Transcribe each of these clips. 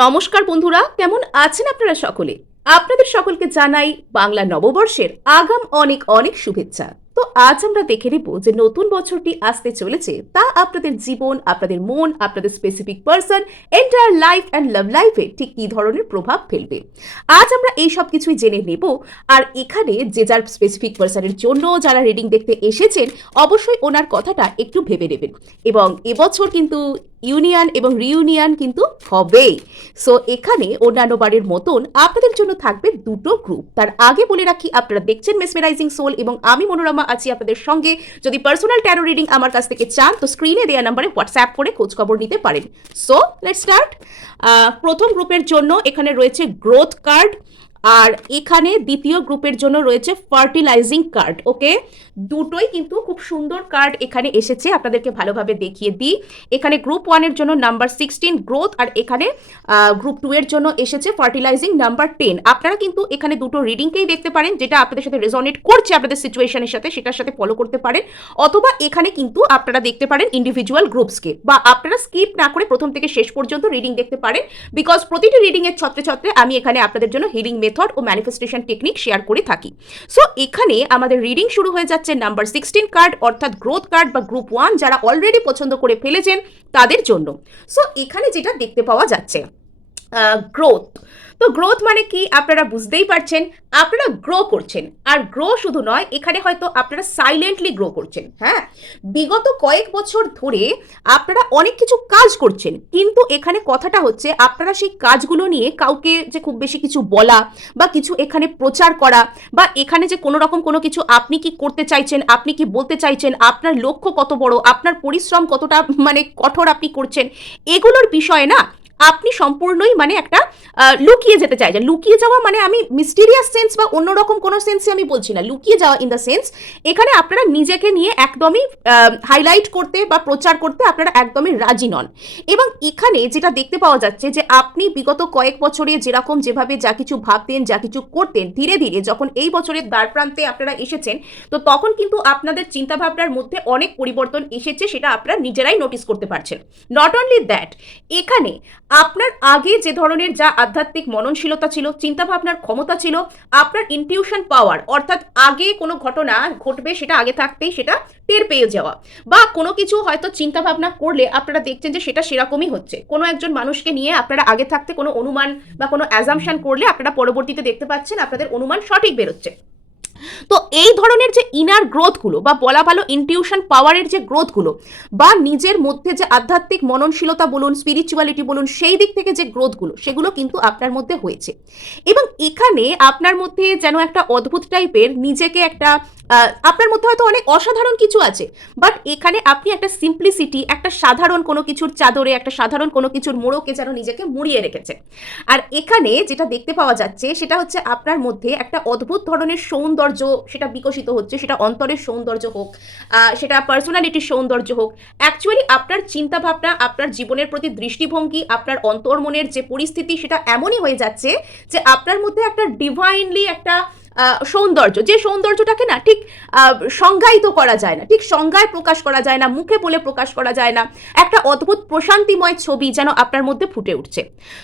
নমস্কার বন্ধুরা, কেমন আছেন আপনারা সকলে? আপনাদের সকলকে জানাই বাংলা নববর্ষের আগাম অনেক অনেক শুভেচ্ছা। তো আজ আমরা দেখে নেব যে নতুন বছরটি আসতে চলেছে, তা আপনাদের জীবন, আপনাদের মন, আপনাদের specific person, entire life and love লাইফে ঠিক কী ধরনের প্রভাব ফেলবে। আজ আমরা এই সব কিছুই জেনে নেব। আর এখানে যে যার স্পেসিফিক পার্সনের জন্য যারা রিডিং দেখতে এসেছেন, অবশ্যই ওনার কথাটা একটু ভেবে নেবেন। এবং এবছর কিন্তু ইউনিয়ন এবং রিউনিয়ন কিন্তু হবেই। সো এখানে অন্যান্য বারের মতন আপনাদের জন্য থাকবে দুটো গ্রুপ। তার আগে বলে রাখি, আপনারা দেখছেন মেসমেরাইজিং সোল এবং আমি মনোরমা আছি আপনাদের সঙ্গে। যদি পার্সোনাল ট্যারো রিডিং আমার কাছ থেকে চান তো স্ক্রিনে দেওয়া নাম্বারে হোয়াটসঅ্যাপ করে খোঁজখবর নিতে পারেন। So let's start. প্রথম গ্রুপের জন্য এখানে রয়েছে গ্রোথ কার্ড, আর এখানে দ্বিতীয় গ্রুপের জন্য রয়েছে ফার্টিলাইজিং কার্ড। ওকে, দুটোই কিন্তু খুব সুন্দর কার্ড এখানে এসেছে, আপনাদেরকে ভালোভাবে দেখিয়ে দিই। এখানে গ্রুপ 1-এর জন্য নাম্বার 16 গ্রোথ, আর এখানে গ্রুপ 2-এর জন্য এসেছে ফার্টিলাইজিং নাম্বার 10। আপনারা কিন্তু এখানে দুটো রিডিংকেই দেখতে পারেন, যেটা আপনাদের সাথে রেজোনেট করছে আপনাদের সিচুয়েশনের সাথে, সেটার সাথে ফলো করতে পারেন। অথবা এখানে কিন্তু আপনারা দেখতে পারেন ইন্ডিভিজুয়াল গ্রুপসকে, বা আপনারা স্কিপ না করে প্রথম থেকে শেষ পর্যন্ত রিডিং দেখতে পারেন। বিকজ প্রতিটি রিডিংয়ের ছত্রে ছত্রে আমি এখানে আপনাদের জন্য হিলিং মেথড ও ম্যানিফেস্টেশন টেকনিক শেয়ার করে থাকি। সো এখানে আমাদের রিডিং শুরু হয়ে যাচ্ছে নাম্বার 16 কার্ড, অর্থাৎ গ্রোথ কার্ড বা গ্রুপ 1 যারা অলরেডি পছন্দ করে ফেলেছেন তাদের জন্য। সো এখানে যেটা দেখতে পাওয়া যাচ্ছে গ্রোথ। তো গ্রোথ মানে কি আপনারা বুঝতেই পারছেন, আপনারা গ্রো করছেন। আর গ্রো শুধু নয়, এখানে হয়তো আপনারা সাইলেন্টলি গ্রো করছেন। হ্যাঁ, বিগত কয়েক বছর ধরে আপনারা অনেক কিছু কাজ করছেন, কিন্তু এখানে কথাটা হচ্ছে আপনারা সেই কাজগুলো নিয়ে কাউকে যে খুব বেশি কিছু বলা বা কিছু এখানে প্রচার করা, বা এখানে যে কোনো রকম কোনো কিছু আপনি কি করতে চাইছেন, আপনি কি বলতে চাইছেন, আপনার লক্ষ্য কত বড়, আপনার পরিশ্রম কতটা মানে কঠোর আপনি করছেন, এগুলোর বিষয়ে না আপনি সম্পূর্ণই মানে একটা লুকিয়ে যেতে চাইছেন। লুকিয়ে যাওয়া মানে আমি মিস্টিরিয়াস সেন্স বা অন্যরকম কোনো সেন্সে আমি বলছি না, লুকিয়ে যাওয়া ইন দ্য সেন্স এখানে আপনারা নিজেকে নিয়ে একদমই হাইলাইট করতে বা প্রচার করতে আপনারা একদমই রাজি নন। এবং এখানে যেটা দেখতে পাওয়া যাচ্ছে যে আপনি বিগত কয়েক বছরে যেরকম যেভাবে যা কিছু ভাবতেন, যা কিছু করতেন, ধীরে ধীরে যখন এই বছরের দ্বার প্রান্তে আপনারা এসেছেন, তো তখন কিন্তু আপনাদের চিন্তাভাবনার মধ্যে অনেক পরিবর্তন এসেছে, সেটা আপনারা নিজেরাই নোটিস করতে পারছেন। নট অনলি দ্যাট, এখানে আপনার আগে যে ধরনের যা আধ্যাত্মিক মননশীলতা ছিল, চিন্তাভাবনার ক্ষমতা ছিল, আপনার ইনটিউশন পাওয়ার, অর্থাৎ আগে কোনো ঘটনা ঘটবে সেটা আগে থাকতেই সেটা টের পেয়ে যাওয়া, বা কোনো কিছু হয়তো চিন্তাভাবনা করলে আপনারা দেখছেন যে সেটা সেরকমই হচ্ছে। কোনো একজন মানুষকে নিয়ে আপনারা আগে থাকতে কোনো অনুমান বা কোনো অ্যাজাম্পশন করলে আপনারা পরবর্তীতে দেখতে পাচ্ছেন আপনাদের অনুমান সঠিক বেরোচ্ছে। তো এই ধরনের যে ইনার গ্রোথগুলো, বা বলা ভালো ইনটিউশন পাওয়ারের যে গ্রোথগুলো, বা নিজের মধ্যে যে আধ্যাত্মিক মননশীলতা বলুন, স্পিরিচুয়ালিটি বলুন, সেই দিক থেকে যে গ্রোথগুলো, সেগুলো কিন্তু আপনার মধ্যে হয়েছে। এবং এখানে আপনার মধ্যে যেন একটা অদ্ভুত টাইপের নিজেকে একটা আপনার মধ্যে হয়তো অনেক অসাধারণ কিছু আছে, বাট এখানে আপনি একটা সিম্পলিসিটি, একটা সাধারণ কোনো কিছুর চাদরে, একটা সাধারণ কোনো কিছুর মোড়কে যেন নিজেকে মুড়িয়ে রেখেছে। আর এখানে যেটা দেখতে পাওয়া যাচ্ছে সেটা হচ্ছে আপনার মধ্যে একটা অদ্ভুত ধরনের সৌন্দর্য সেটা বিকশিত হচ্ছে, সেটা অন্তরের সৌন্দর্য হোক, সেটা পার্সোনালিটির সৌন্দর্য হোক। অ্যাকচুয়ালি আপনার চিন্তাভাবনা, আপনার জীবনের প্রতি দৃষ্টিভঙ্গি, আপনার অন্তর্মনের যে পরিস্থিতি, সেটা এমনই হয়ে যাচ্ছে যে আপনার মধ্যে একটা ডিভাইনলি একটা সৌন্দর্য, যে সৌন্দর্যটাকে না ঠিক সংজ্ঞায়িত করা যায় না, ঠিক সংজ্ঞায় প্রকাশ করা যায় না, মুখে বলে প্রকাশ করা যায় না, একটা অদ্ভুত প্রশান্তিময় ছবি যেন আপনার মধ্যে ফুটে উঠছে।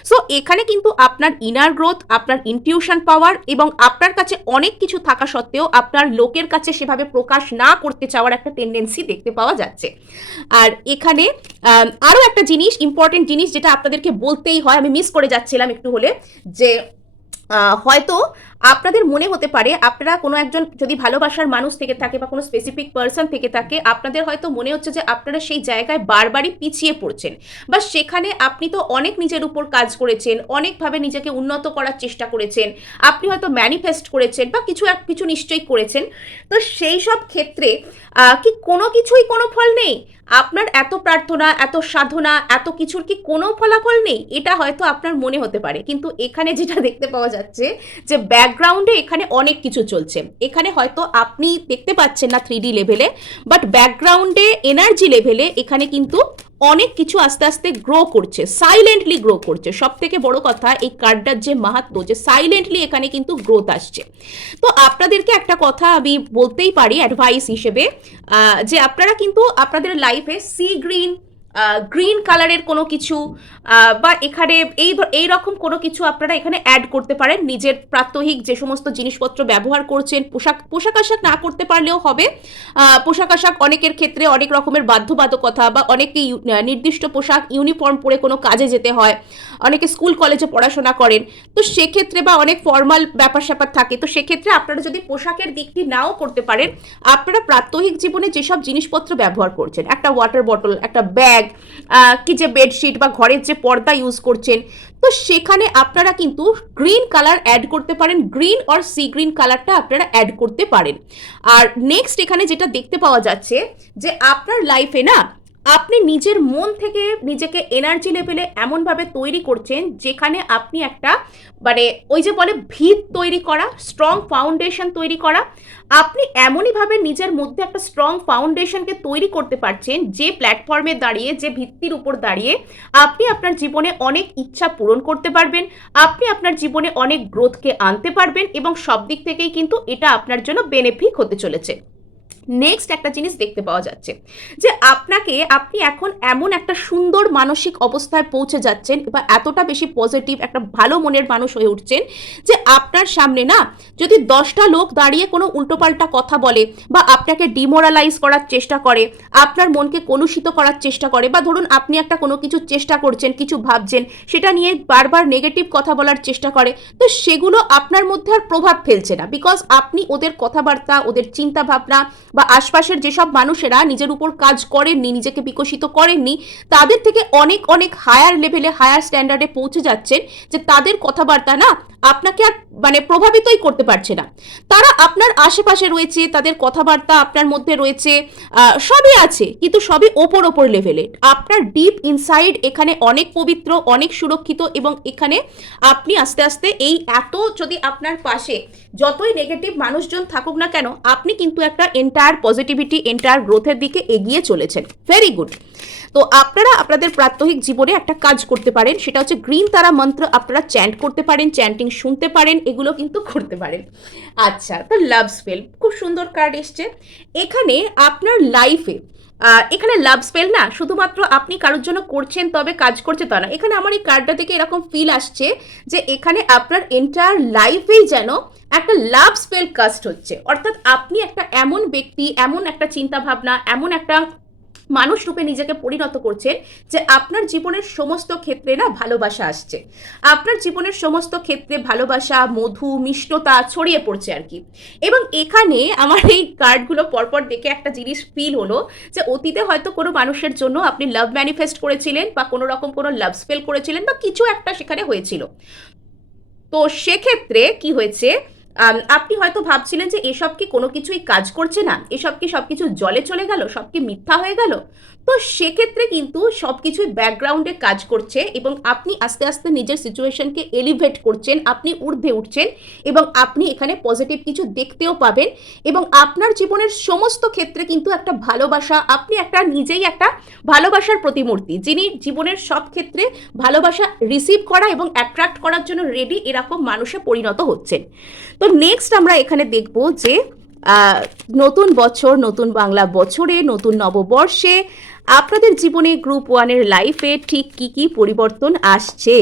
সো এখানে কিন্তু আপনার ইনার গ্রোথ, আপনার ইনটিউশন পাওয়ার, এবং আপনার কাছে অনেক কিছু থাকা সত্ত্বেও আপনার লোকের কাছে সেভাবে প্রকাশ না করতে চাওয়ার একটা টেন্ডেন্সি দেখতে পাওয়া যাচ্ছে। আর এখানে আরও একটা জিনিস, ইম্পর্টেন্ট জিনিস যেটা আপনাদেরকে বলতেই হয়, আমি মিস করে যাচ্ছিলাম একটু হলে, যে হয়তো আপনাদের মনে হতে পারে, আপনারা কোনো একজন যদি ভালোবাসার মানুষ থেকে থাকে বা কোনো স্পেসিফিক পার্সন থেকে থাকে, আপনাদের হয়তো মনে হচ্ছে যে আপনারা সেই জায়গায় বারবারই পিছিয়ে পড়ছেন, বা সেখানে আপনি তো অনেক নিজের উপর কাজ করেছেন, অনেকভাবে নিজেকে উন্নত করার চেষ্টা করেছেন, আপনি হয়তো ম্যানিফেস্ট করেছেন বা কিছু নিশ্চয়ই করেছেন। তো সেই সব ক্ষেত্রে কি কোনো কিছুই কোনো ফল নেই? আপনার এত প্রার্থনা, এত সাধনা, এত কিছুর কি কোনো ফলাফল নেই? এটা হয়তো আপনার মনে হতে পারে, কিন্তু এখানে যেটা দেখতে পাওয়া যাচ্ছে যে ব্যাকগ্রাউন্ডে এখানে অনেক কিছু চলছে। এখানে হয়তো আপনি দেখতে পাচ্ছেন না 3D লেভেলে, বাট ব্যাকগ্রাউন্ডে এনার্জি লেভেলে এখানে কিন্তু অনেক কিছু আস্তে আস্তে গ্রো করছে, সাইলেন্টলি গ্রো করছে। সব থেকে বড় কথা, এই কার্ডটার যে মাহাত্ম, যে সাইলেন্টলি এখানে কিন্তু গ্রোথ আসছে। তো আপনাদেরকে একটা কথা আমি বলতেই পারি অ্যাডভাইস হিসেবে, যে আপনারা কিন্তু আপনাদের লাইফে সি গ্রিন গ্রিন কালারের কোনো কিছু বা এখানে এই রকম কোনো কিছু আপনারা এখানে অ্যাড করতে পারেন। নিজের প্রাত্যহিক যে সমস্ত জিনিসপত্র ব্যবহার করছেন, পোশাক আশাক না করতে পারলেও হবে। পোশাক আশাক অনেকের ক্ষেত্রে অনেক রকমের বাধ্যবাধকতা, বা অনেকে নির্দিষ্ট পোশাক ইউনিফর্ম পরে কোনো কাজে যেতে হয়, অনেকে স্কুল কলেজে পড়াশোনা করেন, তো সেক্ষেত্রে বা অনেক ফর্মাল ব্যাপার স্যাপার থাকে, তো সেক্ষেত্রে আপনারা যদি পোশাকের দিকটি নাও করতে পারেন, আপনারা প্রাত্যহিক জীবনে যেসব জিনিসপত্র ব্যবহার করছেন, একটা ওয়াটার বটল, একটা ব্যাগ, কি যে বেডশিট বা ঘরের যে পর্দা ইউজ করছেন, তো সেখানে আপনারা কিন্তু গ্রিন কালার অ্যাড করতে পারেন, গ্রিন অর সি গ্রিন কালারটা আপনারা অ্যাড করতে পারেন। আর নেক্সট এখানে যেটা দেখতে পাওয়া যাচ্ছে যে আপনার লাইফে না আপনি নিজের মন থেকে নিজেকে এনার্জি লেভেলে এমনভাবে তৈরি করছেন যেখানে আপনি একটা মানে ওই যে বলে ভিত তৈরি করা, স্ট্রং ফাউন্ডেশন তৈরি করা, আপনি এমনইভাবে নিজের মধ্যে একটা স্ট্রং ফাউন্ডেশনকে তৈরি করতে পারছেন যে প্ল্যাটফর্মে দাঁড়িয়ে, যে ভিত্তির উপর দাঁড়িয়ে আপনি আপনার জীবনে অনেক ইচ্ছা পূরণ করতে পারবেন, আপনি আপনার জীবনে অনেক গ্রোথকে আনতে পারবেন, এবং সব দিক থেকেই কিন্তু এটা আপনার জন্য বেনিফিট হতে চলেছে। নেক্সট একটা জিনিস দেখতে পাওয়া যাচ্ছে যে আপনি এখন এমন একটা সুন্দর মানসিক অবস্থায় পৌঁছে যাচ্ছেন, বা এতটা বেশি পজিটিভ একটা ভালো মনের মানুষ হয়ে উঠছেন যে আপনার সামনে না যদি 10টা লোক দাঁড়িয়ে কোনো উল্টোপাল্টা কথা বলে, বা আপনাকে ডিমোরালাইজ করার চেষ্টা করে, আপনার মনকে কলুষিত করার চেষ্টা করে, বা ধরুন আপনি একটা কোনো কিছু চেষ্টা করছেন, কিছু ভাবছেন, সেটা নিয়ে বারবার নেগেটিভ কথা বলার চেষ্টা করে, তো সেগুলো আপনার মধ্যে আর প্রভাব ফেলছে না, বিকজ আপনি ওদের কথাবার্তা, ওদের চিন্তা ভাবনা, বা আশপাশের যেসব মানুষেরা নিজের উপর কাজ করেননি, নিজেকে বিকশিত করেননি, তাদের থেকে অনেক অনেক হায়ার লেভেলে, হায়ার স্ট্যান্ডার্ডে পৌঁছে যাচ্ছেন, যে তাদের কথাবার্তা না আপনাকে আর মানে প্রভাবিতই করতে পারছে না। তারা আপনার আশেপাশে রয়েছে, তাদের কথাবার্তা আপনার মধ্যে রয়েছে, সবই আছে, কিন্তু সবই ওপর লেভেলে। আপনার ডিপ ইনসাইড এখানে অনেক পবিত্র, অনেক সুরক্ষিত, এবং এখানে আপনি আস্তে আস্তে এই এত যদি আপনার পাশে যতই নেগেটিভ মানুষজন থাকুক না কেন, আপনি কিন্তু একটা এন্টায়ার পজিটিভিটি, এন্টায়ার গ্রোথের দিকে এগিয়ে চলেছেন। Very good. তো আপনারা আপনাদের প্রাত্যহিক জীবনে একটা কাজ করতে পারেন, সেটা হচ্ছে গ্রিন তারা মন্ত্র আপনারা চ্যান্ট করতে পারেন, চ্যান্টিং শুনতে পারেন, এগুলো কিন্তু করতে পারেন। আচ্ছা, তো লাভ স্পেল খুব সুন্দর কার্ড এসছে এখানে আপনার লাইফে। এখানে লাভ স্পেল না শুধুমাত্র আপনি কারোর জন্য করছেন তবে কাজ করছে তা না, এখানে আমার এই কার্ডটা থেকে এরকম ফিল আসছে যে এখানে আপনার এন্টায়ার লাইফেই যেন একটা লাভ স্পেল কাস্ট হচ্ছে, অর্থাৎ আপনি একটা এমন ব্যক্তি, এমন একটা চিন্তা ভাবনা, এমন একটা মানুষ রূপে নিজেকে পরিণত করছেন যে আপনার জীবনের সমস্ত ক্ষেত্রে না ভালোবাসা আসছে, আপনার জীবনের সমস্ত ক্ষেত্রে ভালোবাসা, মধু, মিষ্টতা ছড়িয়ে পড়ছে আর কি। এবং এখানে আমার এই কার্ডগুলো পরপর দেখে একটা জিনিস ফিল হলো যে অতীতে হয়তো কোনো মানুষের জন্য আপনি লাভ ম্যানিফেস্ট করেছিলেন, বা কোনো রকম কোনো লাভ স্পেল করেছিলেন, বা কিছু একটা সেখানে হয়েছিল। তো সেক্ষেত্রে কি হয়েছে, আপনি হয়তো ভাবছিলেন যে এসব কি কোনো কিছুই কাজ করছে না, এসব কি সব কিছু জলে চলে গেল, সব কি মিথ্যা হয়ে গেল। তো সেক্ষেত্রে কিন্তু সব কিছুই ব্যাকগ্রাউন্ডে কাজ করছে, এবং আপনি আস্তে আস্তে নিজের সিচুয়েশনকে এলিভেট করছেন, আপনি ঊর্ধ্বে উঠছেন, এবং আপনি এখানে পজিটিভ কিছু দেখতেও পাবেন, এবং আপনার জীবনের সমস্ত ক্ষেত্রে কিন্তু একটা ভালোবাসা, আপনি একটা নিজেই একটা ভালোবাসার প্রতিমূর্তি, যিনি জীবনের সব ক্ষেত্রে ভালোবাসা রিসিভ করা এবং অ্যাট্রাক্ট করার জন্য রেডি, এরকম মানুষে পরিণত হচ্ছেন। তো নেক্সট আমরা এখানে দেখব যে নতুন বছর, নতুন বাংলা বছরে, নতুন নববর্ষে আপনাদের জীবনে গ্রুপ 1-এর লাইফে ঠিক কি কি পরিবর্তন আসছে।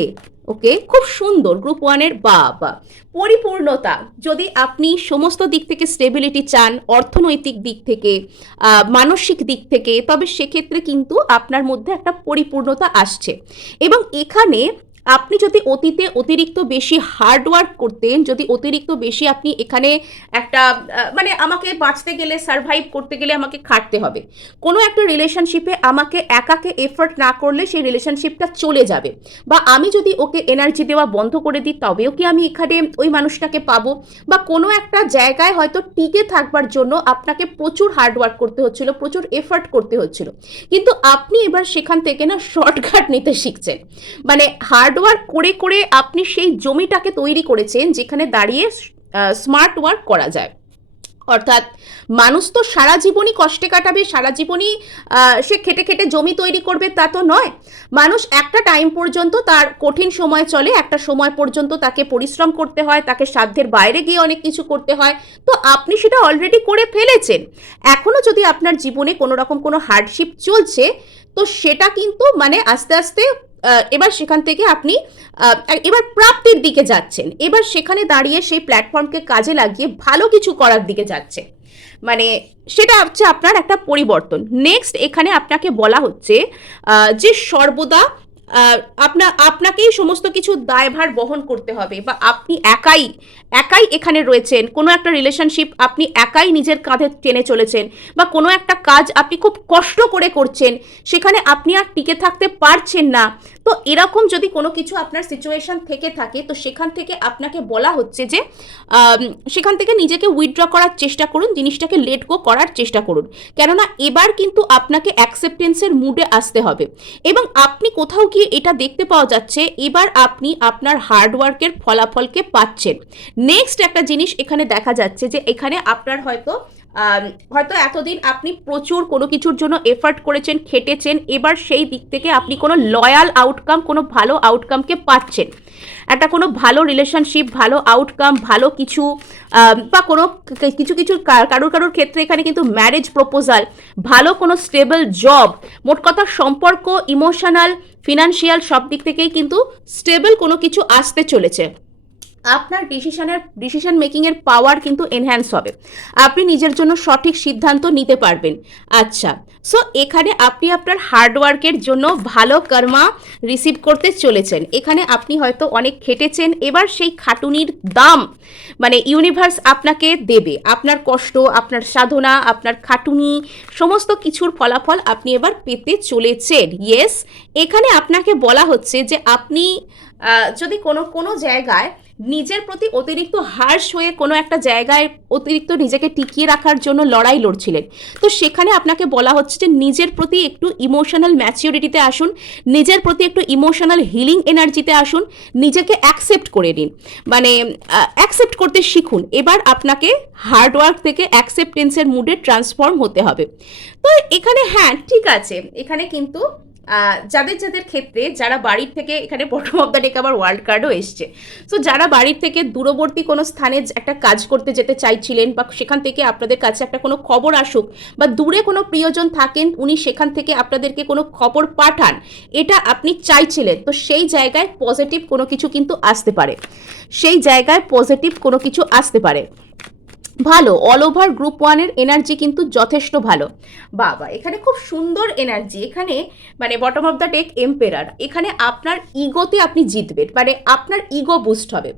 ওকে, খুব সুন্দর। গ্রুপ 1-এর বাবা পরিপূর্ণতা, যদি আপনি সমস্ত দিক থেকে স্টেবিলিটি চান, অর্থনৈতিক দিক থেকে, মানসিক দিক থেকে, তবে সেক্ষেত্রে কিন্তু আপনার মধ্যে একটা পরিপূর্ণতা আসছে। এবং এখানে আপনি যদি অতীতে অতিরিক্ত বেশি হার্ডওয়ার্ক করতেন, যদি অতিরিক্ত বেশি আপনি এখানে একটা মানে আমাকে বাঁচতে গেলে, সার্ভাইভ করতে গেলে আমাকে খাটতে হবে, কোনো একটা রিলেশনশিপে আমাকে একাকে এফর্ট না করলে সেই রিলেশনশিপটা চলে যাবে, বা আমি যদি ওকে এনার্জি দেওয়া বন্ধ করে দিই তবেও কি আমি এখানে ওই মানুষটাকে পাবো, বা কোনো একটা জায়গায় হয়তো টিকে থাকবার জন্য আপনাকে প্রচুর হার্ডওয়ার্ক করতে হচ্ছিল, প্রচুর এফর্ট করতে হচ্ছিল, কিন্তু আপনি এবার সেখান থেকে না শর্টকাট নিতে শিখছেন, মানে হার্ডওয়ার্ক করে করে আপনি সেই জমিটাকে তৈরি করেছেন যেখানে দাঁড়িয়ে স্মার্ট ওয়ার্ক করা যায়। অর্থাৎ মানুষ তো সারা জীবনই কষ্টে কাটাবে, সারা জীবনই সে খেটে খেটে জমি তৈরি করবে তা তো নয়। মানুষ একটা টাইম পর্যন্ত তার কঠিন সময় চলে, একটা সময় পর্যন্ত তাকে পরিশ্রম করতে হয়, তাকে সাধ্যের বাইরে গিয়ে অনেক কিছু করতে হয়। তো আপনি সেটা অলরেডি করে ফেলেছেন। এখনও যদি আপনার জীবনে কোনো রকম কোনো হার্ডশিপ চলছে, তো সেটা কিন্তু মানে আস্তে আস্তে এবার সেখান থেকে আপনি এবার প্রাপ্তির দিকে যাচ্ছেন। এবার সেখানে দাঁড়িয়ে সেই প্ল্যাটফর্মকে কাজে লাগিয়ে ভালো কিছু করার দিকে যাচ্ছে, মানে সেটা হচ্ছে আপনার একটা পরিবর্তন। নেক্সট এখানে আপনাকে বলা হচ্ছে যে সর্বদা আপনাকেই সমস্ত কিছু দায়ভার বহন করতে হবে, বা আপনি একাই একাই এখানে রয়েছেন। কোনো একটা রিলেশনশিপ আপনি একাই নিজের কাঁধে টেনে চলেছেন, বা কোনো একটা কাজ আপনি খুব কষ্ট করে করছেন, সেখানে আপনি আর টিকে থাকতে পারছেন না। তো এরকম যদি কোনো কিছু আপনার সিচুয়েশন থেকে থাকে, তো সেখান থেকে আপনাকে বলা হচ্ছে যে সেখান থেকে নিজেকে উইথড্র করার চেষ্টা করুন, জিনিসটাকে লেট গো করার চেষ্টা করুন। কেননা এবার কিন্তু আপনাকে অ্যাকসেপ্টেন্সের মুডে আসতে হবে, এবং আপনি কোথাও গিয়ে এটা দেখতে পাওয়া যাচ্ছে এবার আপনি আপনার হার্ডওয়ার্কের ফলাফলকে পাচ্ছেন। নেক্সট একটা জিনিস এখানে দেখা যাচ্ছে যে এখানে আপনার হয়তো এতদিন আপনি প্রচুর কোনো কিছুর জন্য এফার্ট করেছেন, খেটেছেন, এবার সেই দিক থেকে আপনি কোনো লয়াল আউটকাম, কোনো ভালো আউটকামকে পাচ্ছেন। একটা কোনো ভালো রিলেশনশিপ, ভালো আউটকাম, ভালো কিছু, বা কোনো কিছু কারোর ক্ষেত্রে এখানে কিন্তু ম্যারেজ প্রপোজাল, ভালো কোনো স্টেবল জব, মোট কথা সম্পর্ক, ইমোশনাল, ফিনান্সিয়াল সব দিক থেকেই কিন্তু স্টেবল কোনো কিছু আসতে চলেছে। আপনার ডিসিশন মেকিংয়ের পাওয়ার কিন্তু এনহ্যান্স হবে, আপনি নিজের জন্য সঠিক সিদ্ধান্ত নিতে পারবেন। আচ্ছা, সো এখানে আপনি আপনার হার্ডওয়ার্কের জন্য ভালো কর্মা রিসিভ করতে চলেছেন। এখানে আপনি হয়তো অনেক খেটেছেন, এবার সেই খাটুনির দাম মানে ইউনিভার্স আপনাকে দেবে। আপনার কষ্ট, আপনার সাধনা, আপনার খাটুনি, সমস্ত কিছুর ফলাফল আপনি এবার পেতে চলেছেন। ইয়েস, এখানে আপনাকে বলা হচ্ছে যে আপনি যদি কোনো জায়গায় নিজের প্রতি অতিরিক্ত হার্শ হয়ে কোনো একটা জায়গায় অতিরিক্ত নিজেকে টিকিয়ে রাখার জন্য লড়াই লড়ছিলেন, তো সেখানে আপনাকে বলা হচ্ছে যে নিজের প্রতি একটু ইমোশনাল ম্যাচিউরিটিতে আসুন, নিজের প্রতি একটু ইমোশনাল হিলিং এনার্জিতে আসুন, নিজেকে অ্যাকসেপ্ট করে নিন, মানে অ্যাকসেপ্ট করতে শিখুন। এবার আপনাকে হার্ডওয়ার্ক থেকে অ্যাকসেপ্টেন্সের মুডে ট্রান্সফর্ম হতে হবে। তো এখানে হ্যাঁ ঠিক আছে, এখানে কিন্তু যাদের ক্ষেত্রে যারা বাড়ির থেকে, এখানে বটম অফ দ্য ডেক আবার ওয়ার্ল্ড কার্ডও এসছে, সো যারা বাড়ির থেকে দূরবর্তী কোনো স্থানে একটা কাজ করতে যেতে চাইছিলেন, বা সেখান থেকে আপনাদের কাছে একটা কোনো খবর আসুক, বা দূরে কোনো প্রিয়জন থাকেন, উনি সেখান থেকে আপনাদেরকে কোনো খবর পাঠান, এটা আপনি চাইছিলেন, তো সেই জায়গায় পজিটিভ কোনো কিছু কিন্তু আসতে পারে, সেই জায়গায় পজিটিভ কোনো কিছু আসতে পারে। ভালো, অল ওভার গ্রুপ ওয়ানের এনার্জি কিন্তু যথেষ্ট ভালো। বাবা, এখানে খুব সুন্দর এনার্জি। এখানে মানে bottom of the deck emperor, এখানে আপনার ইগোতে আপনি জিতবেন, মানে আপনার ইগো বুস্ট হবে,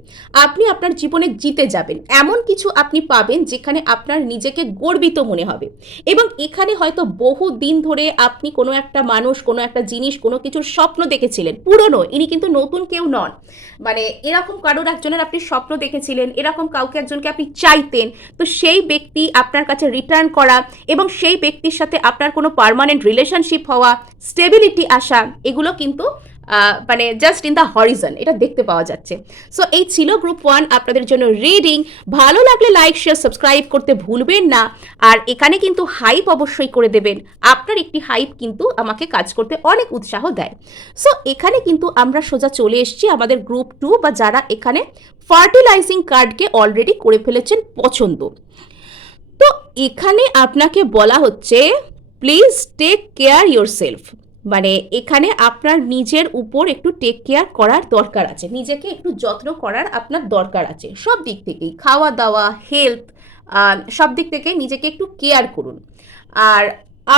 আপনি আপনার জীবনে জিতে যাবেন, এমন কিছু আপনি পাবেন যেখানে আপনার নিজেকে গর্বিত মনে হবে। এবং এখানে হয়তো বহু দিন ধরে আপনি কোনো একটা মানুষ, কোনো একটা জিনিস, কোনো কিছুর স্বপ্ন দেখেছিলেন, পুরনো, ইনি কিন্তু নতুন কেউ নন, মানে এরকম কারোর একজনের আপনি স্বপ্ন দেখেছিলেন, এরকম কাউকে একজনকে আপনি চাইতেন, তো সেই ব্যক্তি আপনার কাছে রিটার্ন করা, এবং সেই ব্যক্তির সাথে আপনার কোনো পার্মানেন্ট রিলেশনশিপ হওয়া, স্টেবিলিটি আসা, এগুলো কিন্তু মানে জাস্ট ইন দ্য হরিজন এটা দেখতে পাওয়া যাচ্ছে। সো এই ছিল গ্রুপ ওয়ান আপনাদের জন্য রিডিং। ভালো লাগলে লাইক, শেয়ার, সাবস্ক্রাইব করতে ভুলবেন না। আর এখানে কিন্তু হাইপ অবশ্যই করে দেবেন, আপনার একটি হাইপ কিন্তু আমাকে কাজ করতে অনেক উৎসাহ দেয়। সো এখানে কিন্তু আমরা সোজা চলে এসেছি আমাদের গ্রুপ টু, বা যারা এখানে ফার্টিলাইজিং কার্ডকে অলরেডি করে ফেলেছেন পছন্দ। তো এখানে আপনাকে বলা হচ্ছে please take care yourself, মানে এখানে আপনার নিজের উপর একটু টেক কেয়ার করার দরকার আছে, নিজেকে একটু যত্ন করার আপনার দরকার আছে, সব দিক থেকেই, খাওয়া দাওয়া, হেলথ, সব দিক থেকে নিজেকে একটু কেয়ার করুন। আর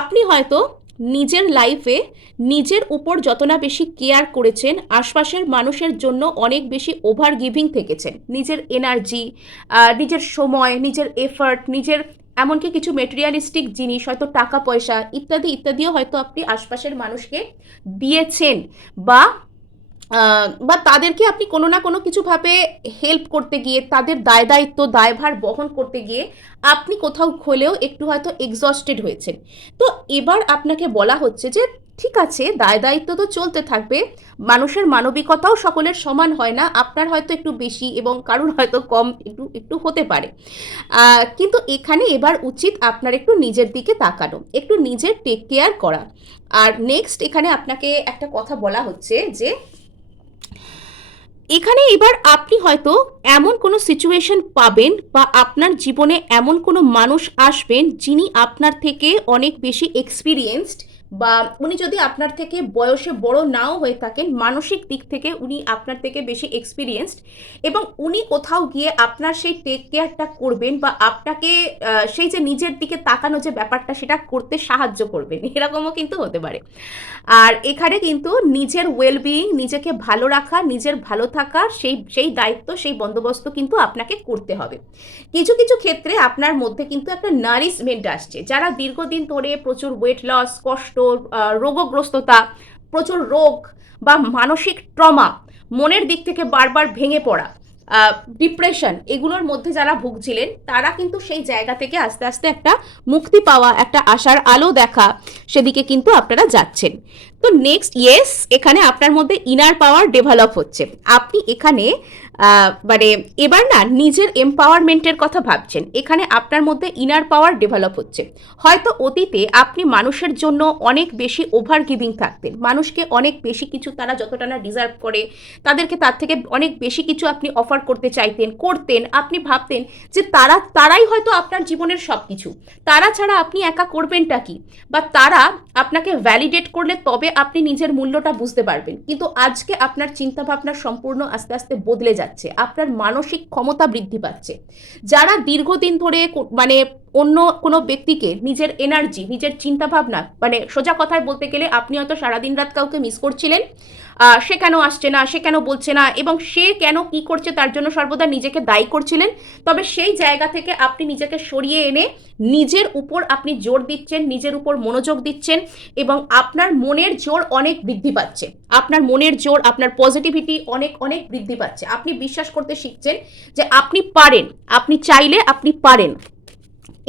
আপনি হয়তো নিজের লাইফে নিজের উপর যত না বেশি কেয়ার করেছেন, আশপাশের মানুষের জন্য অনেক বেশি ওভার গিভিং থেকেছেন, নিজের এনার্জি, নিজের সময়, নিজের এফার্ট, নিজের এমনকি কিছু মেটেরিয়ালিস্টিক জিনিস, হয়তো টাকা পয়সা ইত্যাদিও হয়তো আপনি আশপাশের মানুষকে দিয়েছেন, বা বা তাদেরকে আপনি কোনো না কোনো কিছুভাবে হেল্প করতে গিয়ে, তাদের দায় দায়িত্ব দায়ভার বহন করতে গিয়ে আপনি কোথাও হলেও একটু হয়তো এক্সস্টেড হয়েছেন। তো এবার আপনাকে বলা হচ্ছে যে ঠিক আছে, দায় দায়িত্ব তো চলতে থাকবে, মানুষের মানবিকতাও সকলের সমান হয় না, আপনার হয়তো একটু বেশি এবং কারুর হয়তো কম একটু একটু হতে পারে, কিন্তু এখানে এবার উচিত আপনার একটু নিজের দিকে তাকানো, একটু নিজের টেক কেয়ার করা। আর নেক্সট এখানে আপনাকে একটা কথা বলা হচ্ছে যে এখানে এবার আপনি হয়তো এমন কোনো সিচুয়েশন পাবেন বা আপনার জীবনে এমন কোনো মানুষ আসবেন যিনি আপনার থেকে অনেক বেশি এক্সপিরিয়েন্সড, বা উনি যদি আপনার থেকে বয়সে বড় নাও হয়ে থাকেন, মানসিক দিক থেকে উনি আপনার থেকে বেশি এক্সপিরিয়েন্সড, এবং উনি কোথাও গিয়ে আপনার সেই টেক কেয়ারটা করবেন বা আপনাকে সেই যে নিজের দিকে তাকানো যে ব্যাপারটা সেটা করতে সাহায্য করবেন, এরকমও কিন্তু হতে পারে। আর এখানে কিন্তু নিজের ওয়েলবিইং, নিজেকে ভালো রাখা, নিজের ভালো থাকা, সেই সেই দায়িত্ব, সেই বন্দোবস্ত কিন্তু আপনাকে করতে হবে। কিছু কিছু ক্ষেত্রে আপনার মধ্যে কিন্তু একটা নারিশমেন্ট আসছে, যারা দীর্ঘদিন ধরে প্রচুর ওয়েট লস, কষ্ট, রোগগ্রস্ততা, প্রচুর রোগ বা মানসিক ট্রমা, মনের দিক থেকে বারবার ভেঙে পড়া, ডিপ্রেশন, এগুলোর মধ্যে যারা ভুগছিলেন তারা কিন্তু সেই জায়গা থেকে আস্তে আস্তে একটা মুক্তি পাওয়া, একটা আশার আলো দেখা, সেদিকে কিন্তু আপনারা যাচ্ছেন। তো নেক্সট ইয়েস, এখানে আপনার মধ্যে ইনার পাওয়ার ডেভেলপ হচ্ছে। আপনি এখানে মানে এবার না নিজের এম্পাওয়ারমেন্টের কথা ভাবছেন, এখানে আপনার মধ্যে ইনার পাওয়ার ডেভেলপ হচ্ছে। হয়তো অতীতে আপনি মানুষের জন্য অনেক বেশি ওভার গিভিং থাকতেন, মানুষকে অনেক বেশি কিছু তারা যতটা না ডিজার্ভ করে তাদেরকে তার থেকে অনেক বেশি কিছু আপনি অফার করতে চাইতেন, করতেন, আপনি ভাবতেন যে তারাই হয়তো আপনার জীবনের সব কিছু, তারা ছাড়া আপনি একা করবেনটা কি, বা তারা আপনাকে ভ্যালিডেট করলে তবে আপনি নিজের মূল্যটা বুঝতে পারবেন। কিন্তু আজকে আপনার চিন্তাভাবনা সম্পূর্ণ আস্তে আস্তে বদলে যাচ্ছে, আপনার মানসিক ক্ষমতা বৃদ্ধি পাচ্ছে। যারা দীর্ঘদিন ধরে মানে অন্য কোনো ব্যক্তিকে নিজের এনার্জি, নিজের চিন্তাভাবনা, মানে সোজা কথায় বলতে গেলে আপনি হয়তো সারাদিন রাত কাউকে মিস করছিলেন, সে কেন আসছে না, সে কেন বলছে না, এবং সে কেন কি করছে তার জন্য সর্বদা নিজেকে দায়ী করছিলেন। তবে সেই জায়গা থেকে আপনি নিজেকে সরিয়ে এনে নিজের উপর আপনি জোর দিচ্ছেন, নিজের উপর মনোযোগ দিচ্ছেন, এবং আপনার মনের জোর অনেক বৃদ্ধি পাচ্ছে, আপনার মনের জোর, আপনার পজিটিভিটি অনেক অনেক বৃদ্ধি পাচ্ছে। আপনি বিশ্বাস করতে শিখছেন যে আপনি পারেন, আপনি চাইলে আপনি পারেন,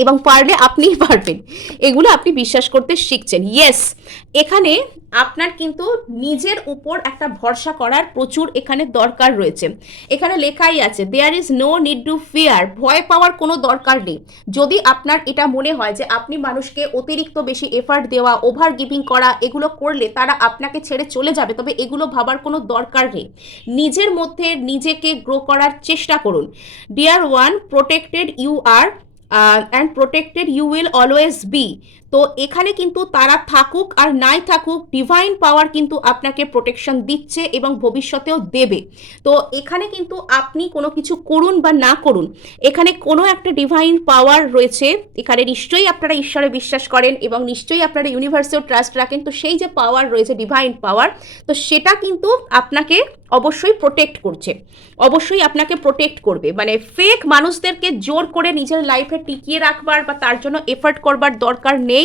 এবং পারলে আপনিই পারবেন, এগুলো আপনি বিশ্বাস করতে শিখছেন। ইয়েস, এখানে আপনার কিন্তু নিজের উপর একটা ভরসা করার প্রচুর এখানে দরকার রয়েছে। এখানে লেখাই আছে there is no need to fear, ভয় পাওয়ার কোনো দরকার নেই। যদি আপনার এটা মনে হয় যে আপনি মানুষকে অতিরিক্ত বেশি এফার্ট দেওয়া, ওভার গিভিং করা, এগুলো করলে তারা আপনাকে ছেড়ে চলে যাবে, তবে এগুলো ভাবার কোনো দরকার নেই। নিজের মধ্যে নিজেকে গ্রো করার চেষ্টা করুন। Dear one, protected you are and protected you will always be. তো এখানে কিন্তু তারা থাকুক আর নাই থাকুক, ডিভাইন পাওয়ার কিন্তু আপনাকে প্রোটেকশন দিচ্ছে এবং ভবিষ্যতেও দেবে। তো এখানে কিন্তু আপনি কোনো কিছু করুন বা না করুন, এখানে কোনো একটা ডিভাইন পাওয়ার রয়েছে। এখানে নিশ্চয়ই আপনারা ঈশ্বরে বিশ্বাস করেন এবং নিশ্চয়ই আপনারা ইউনিভার্সেও ট্রাস্ট রাখেন। তো সেই যে পাওয়ার রয়েছে, ডিভাইন পাওয়ার, তো সেটা কিন্তু আপনাকে অবশ্যই প্রোটেক্ট করছে, অবশ্যই আপনাকে প্রোটেক্ট করবে। মানে ফেক মানুষদেরকে জোর করে নিজের লাইফে টিকিয়ে রাখবার বা তার জন্য এফর্ট করবার দরকার নেই।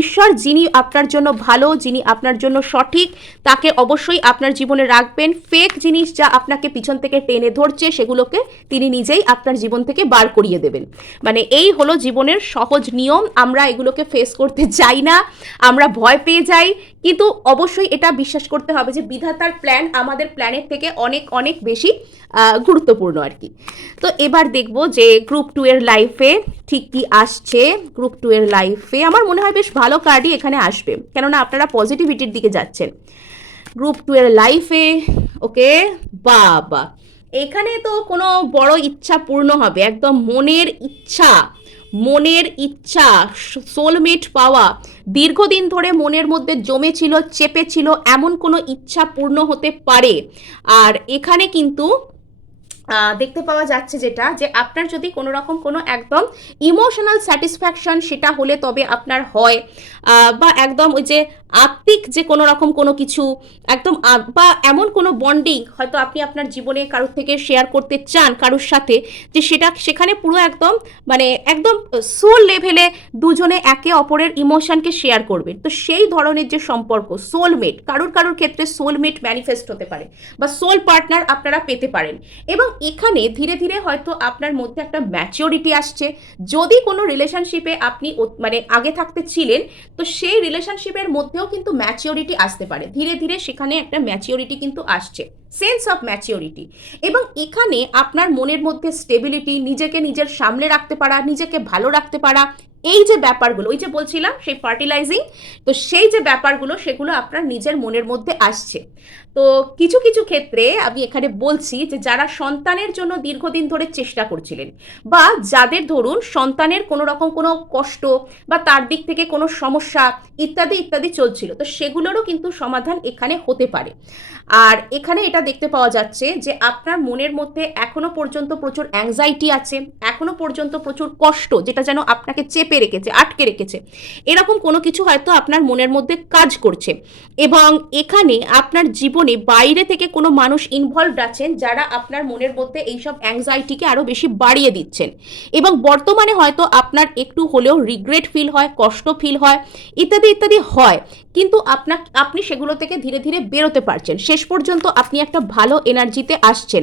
ঈশ্বর যিনি আপনার জন্য ভালো, যিনি আপনার জন্য সঠিক, তাকে অবশ্যই আপনার জীবনে রাখবেন। ফেক জিনিস যা আপনাকে পিছন থেকে টেনে ধরছে সেগুলোকে তিনি নিজেই আপনার জীবন থেকে বার করিয়ে দেবেন। মানে এই হলো জীবনের সহজ নিয়ম। আমরা এগুলোকে ফেস করতে চাই না, আমরা ভয় পেয়ে যাই, কিন্তু অবশ্যই এটা বিশ্বাস করতে হবে যে বিধাতার প্ল্যান আমাদের প্ল্যানের থেকে অনেক অনেক বেশি গুরুত্বপূর্ণ আর কি। তো এবার দেখব যে গ্রুপ 2 এর লাইফে ঠিক কি আসছে। গ্রুপ 2 এর লাইফে আমার মনে হয় বেশ ভালো কার্ডই এখানে আসবে, কেননা আপনারা পজিটিভিটির দিকে যাচ্ছেন। গ্রুপ 2 এর লাইফে ওকে, বাবা, এখানে তো কোনো বড় ইচ্ছা পূর্ণ হবে, একদম মনের ইচ্ছা, মনের ইচ্ছা, সোলমেট পাওয়া, দীর্ঘদিন ধরে মনের মধ্যে জমেছিল, চেপেছিল, এমন কোনো ইচ্ছা পূর্ণ হতে পারে। আর এখানে কিন্তু দেখতে পাওয়া যাচ্ছে যেটা, যে আপনার যদি কোনো রকম কোনো একদম ইমোশনাল স্যাটিসফ্যাকশন সেটা হলে তবে আপনার হয়, বা একদম ওই যে আত্মিক যে কোনো রকম কোনো কিছু একদম বা এমন কোনো বন্ডিং হয়তো আপনি আপনার জীবনে কারোর থেকে শেয়ার করতে চান কারোর সাথে, যে সেটা সেখানে পুরো একদম মানে একদম সোল লেভেলে দুজনে একে অপরের ইমোশনকে শেয়ার করবেন। তো সেই ধরনের যে সম্পর্ক সোলমেট, কারোর কারোর ক্ষেত্রে সোলমেট ম্যানিফেস্ট হতে পারে বা সোল পার্টনার আপনারা পেতে পারেন। এবং এখানে ধীরে ধীরে হয়তো আপনার মধ্যে একটা ম্যাচিওরিটি আসছে। যদি কোনো রিলেশনশিপে আপনি মানে আগে থাকতে ছিলেন, তো সেই রিলেশনশিপের মধ্যেও কিন্তু ম্যাচিওরিটি আসতে পারে, ধীরে ধীরে সেখানে একটা ম্যাচিওরিটি কিন্তু আসছে, সেন্স অফ ম্যাচিওরিটি। এবং এখানে আপনার মনের মধ্যে স্টেবিলিটি, নিজেকে নিজের সামনে রাখতে পারা, নিজেকে ভালো রাখতে পারা, এই যে ব্যাপারগুলো, ওই যে বলছিলাম সেই ফার্টিলাইজিং, তো সেই যে ব্যাপারগুলো সেগুলো আপনার নিজের মনের মধ্যে আসছে। তো কিছু কিছু ক্ষেত্রে আমি এখানে বলছি যে যারা সন্তানের জন্য দীর্ঘদিন ধরে চেষ্টা করছিলেন, বা যাদের ধরুন সন্তানের কোনো রকম কোনো কষ্ট বা তার দিক থেকে কোনো সমস্যা ইত্যাদি ইত্যাদি চলছিল, তো সেগুলোরও কিন্তু সমাধান এখানে হতে পারে। আর এখানে এটা দেখতে পাওয়া যাচ্ছে যে আপনার মনের মধ্যে এখনো পর্যন্ত প্রচুর অ্যাংজাইটি আছে, এখনো পর্যন্ত প্রচুর কষ্ট যেটা যেন আপনাকে চেপে রেখেছে, আটকে রেখেছে, এরকম কোনো কিছু হয়তো আপনার মনের মধ্যে কাজ করছে। এবং এখানে আপনার জীবনে বাইরে থেকে কোনো মানুষ ইনভলভড আছেন যারা আপনার মনের মধ্যে এইসব অ্যাংজাইটিকে আরো বেশি বাড়িয়ে দিচ্ছেন। এবং বর্তমানে হয়তো আপনার একটু হলেও রিগ্রেট ফিল হয়, কষ্ট ফিল হয়, ইত্যাদি ইত্যাদি হয়, কিন্তু আপনি সেগুলো থেকে ধীরে ধীরে বেরোতে পারছেন। শেষ পর্যন্ত আপনি একটা ভালো এনার্জিতে আসছেন,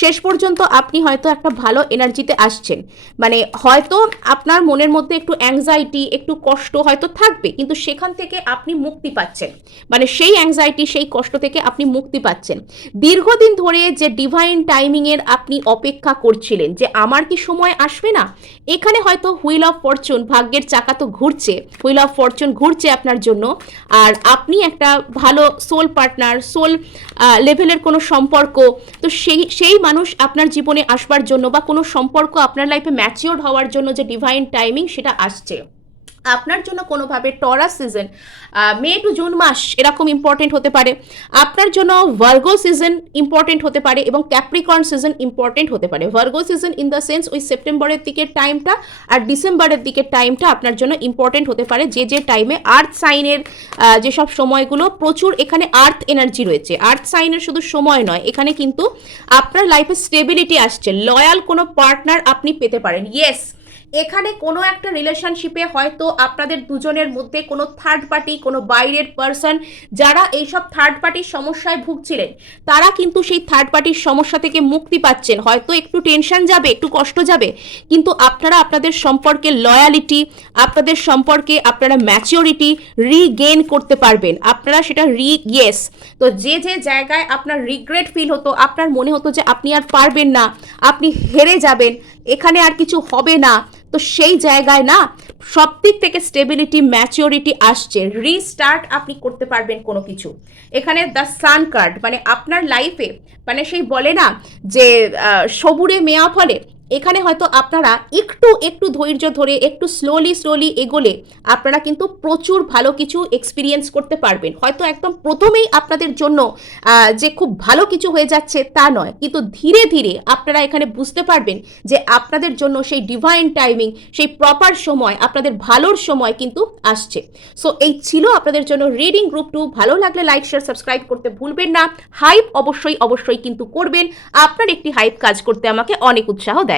শেষ পর্যন্ত আপনি হয়তো একটা ভালো এনার্জিতে আসছেন। মানে হয়তো আপনার মনের মধ্যে একটু অ্যাংজাইটি, একটু কষ্ট হয়তো থাকবে, কিন্তু সেখান থেকে আপনি মুক্তি পাচ্ছেন, মানে সেই অ্যাংজাইটি, সেই কষ্ট থেকে আপনি মুক্তি পাচ্ছেন। দীর্ঘদিন ধরে যে ডিভাইন টাইমিংয়ের আপনি অপেক্ষা করছিলেন যে আমার কি সময় আসবে না, এখানে হয়তো হুইল অফ ফরচুন, ভাগ্যের চাকা তো ঘুরছে, হুইল অফ ফরচুন ঘুরছে আপনার জন্য। আর আপনি একটা ভালো সোল পার্টনার, সোল লেভেলের কোনো সম্পর্ক, তো সেই মানুষ আপনার জীবনে আসবার জন্য বা কোনো সম্পর্ক আপনার লাইফে ম্যাচিওর হওয়ার জন্য যে ডিভাইন টাইমিং সেটা আসছে আপনার জন্য। কোনোভাবে Taurus season, May to June মাস এরকম ইম্পর্টেন্ট হতে পারে আপনার জন্য, ভার্গো সিজন ইম্পর্টেন্ট হতে পারে এবং ক্যাপ্রিকর্ন সিজন ইম্পর্টেন্ট হতে পারে। Virgo season in the sense ওই সেপ্টেম্বরের দিকের টাইমটা আর ডিসেম্বরের দিকের টাইমটা আপনার জন্য ইম্পর্টেন্ট হতে পারে, যে টাইমে আর্থ সাইনের যেসব সময়গুলো প্রচুর এখানে আর্থ এনার্জি রয়েছে। আর্থ সাইনের শুধু সময় নয়, এখানে কিন্তু আপনার লাইফে স্টেবিলিটি আসছে, লয়াল কোনো পার্টনার আপনি পেতে পারেন। ইয়েস, এখানে কোনো একটা রিলেশনশিপে হয়তো আপনাদের দুজনের মধ্যে কোনো থার্ড পার্টি, কোনো বাইরের পার্সন, যারা এইসব থার্ড পার্টির সমস্যায় ভুগছিলেন তারা কিন্তু সেই থার্ড পার্টির সমস্যা থেকে মুক্তি পাচ্ছেন। হয়তো একটু টেনশন যাবে, একটু কষ্ট যাবে, কিন্তু আপনারা আপনাদের সম্পর্কে লয়ালিটি, আপনাদের সম্পর্কে আপনারা ম্যাচিওরিটি রিগেইন করতে পারবেন, আপনারা সেটা ইয়েস। তো যে যে জায়গায় আপনার রিগ্রেট ফিল হতো, আপনার মনে হতো যে আপনি আর পারবেন না, আপনি হেরে যাবেন, এখানে আর কিছু হবে না, তো সেই জায়গায় না সব দিক থেকে স্টেবিলিটি, ম্যাচিওরিটি আসছে, রিস্টার্ট আপনি করতে পারবেন কোনো কিছু। এখানে দ্য সান কার্ড, মানে আপনার লাইফে মানে সেই বলে না যে সবুরে মেয়া ফলে, এখানে হয়তো আপনারা একটু একটু ধৈর্য ধরে একটু স্লোলি এগোলে আপনারা কিন্তু প্রচুর ভালো কিছু এক্সপিরিয়েন্স করতে পারবেন। হয়তো একদম প্রথমেই আপনাদের জন্য যে খুব ভালো কিছু হয়ে যাচ্ছে তা নয়, কিন্তু ধীরে ধীরে আপনারা এখানে বুঝতে পারবেন যে আপনাদের জন্য সেই ডিভাইন টাইমিং, সেই প্রপার সময়, আপনাদের ভালোর সময় কিন্তু আসছে। সো এই ছিল আপনাদের জন্য রিডিং গ্রুপ 2। ভালো লাগলে লাইক, শেয়ার, সাবস্ক্রাইব করতে ভুলবেন না। হাইপ অবশ্যই কিন্তু করবেন, আপনার একটি হাইপ কাজ করতে আমাকে অনেক উৎসাহ দেয়।